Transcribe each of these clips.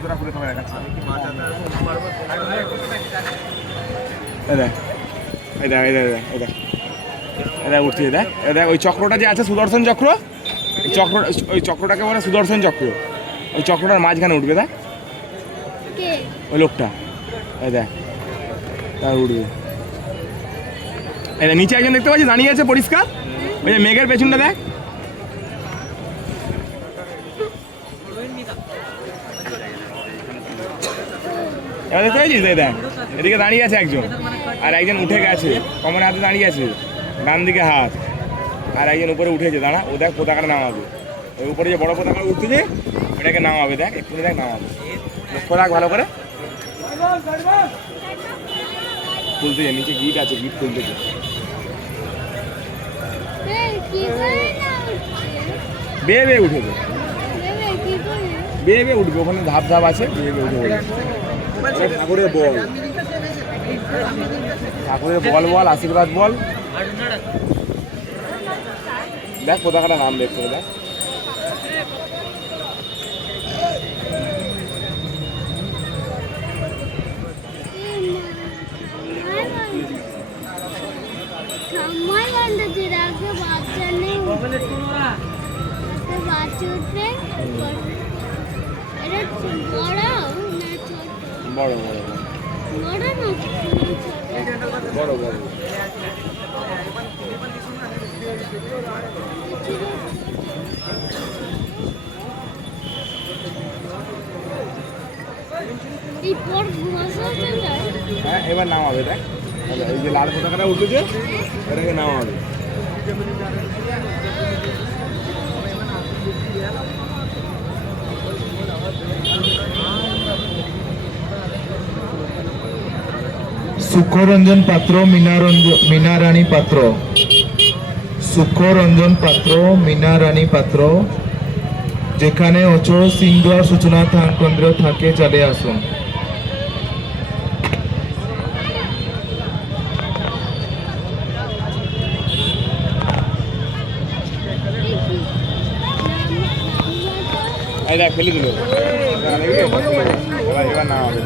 জুতোটা খুলে তোমার দেখাচ্ছি। উঠছে দেখ, দেখ ওই চক্রটা যে আছে সুদর্শন চক্র, ওই চক্রটাকে বলে সুদর্শন চক্র। ওই চক্রটার মাঝখানে উঠবে দেখ, ওই লোকটা দেখ তার উঠবে। এটা নিচে একজন দেখতে পাচ্ছি দাঁড়িয়ে আছে পরিষ্কার, ওই যে মেঘের পেছনটা দেখ। এবার দেখতে পাচ্ছিস দেখ, এদিকে দাঁড়িয়ে আছে একজন, আর একজন উঠে গেছে, কমরের হাতে দাঁড়িয়ে আছে, ডান দিকে হাত, আর একজন উপরে উঠেছে দাঁড়া। ও দেখ পতাকাটা নামাবে, ওই উপরে যে বড় পতাকা উঠতেছে ওটাকে নামাবে, দেখ এক্ষুনি দেখ নামাবে। লক্ষ্য রাখ ভালো করে, তুলতে যায়, নিচে গিট আছে, গিট তুলতেছে। বেয়ে বেয়ে উঠেছে, বেয়ে বেয়ে উঠবে, ওখানে ধাপ ধাপ আছে, বেয়ে বেয়ে উঠে পড়েছে। ঠাকুরের বল, ঠাকুরের বল বল, আশীর্বাদ বল। দেখ পতাকাটা নাম দেখ করে দেখ। বড় বড় বড় বড় হ্যাঁ, এবার নামাবে দেখ, এই যে লাল পতাকাটা উঠেছে এটাকে নামাবে। সুখরঞ্জন পাত্র, মীনারানী পাত্র, সুখরঞ্জন পাত্র, মীনারানী পাত্র, যেখানে অচো সিংদুয়ার সূচনা কেন্দ্র থাকে চলে আসুন। ফেলে দিল, এবার নামাবে,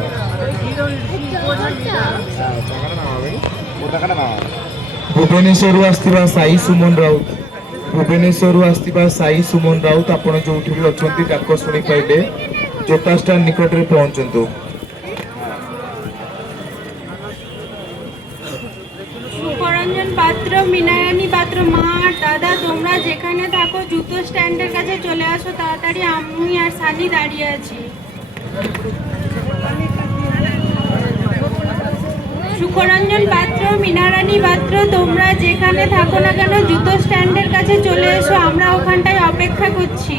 পতাকাটা নামাবে। ভୁବନେଶ୍ୱରରୁ ଆସିଥିବା ସାଇ ସୁମନ ରାଉତ, ଭୁବନେଶ୍ୱରରୁ ଆସିଥିବା ସାଇ ସୁମନ ରାଉତ, ଆପଣ ଯୋଉଠି ବି ଅଛନ୍ତି ଡାକ ଶୁଣି ପାଇଲେ ଜୋତା ଷ୍ଟାଣ୍ଡ ନିକଟରେ ପହଞ୍ଚନ୍ତୁ। সুখরঞ্জন পাত্র, মীনারানী পাত্র, মা দাদা তোমরা যেখানে থাকো জুতো স্ট্যান্ডের কাছে চলে আসো তাড়াতাড়ি, আমি আর সানি দাঁড়িয়ে আছি। সুখরঞ্জন পাত্র, মীনারানী পাত্র তোমরা যেখানে থাকো না কেন জুতো স্ট্যান্ডের কাছে চলে এসো, আমরা ওখানটায় অপেক্ষা করছি।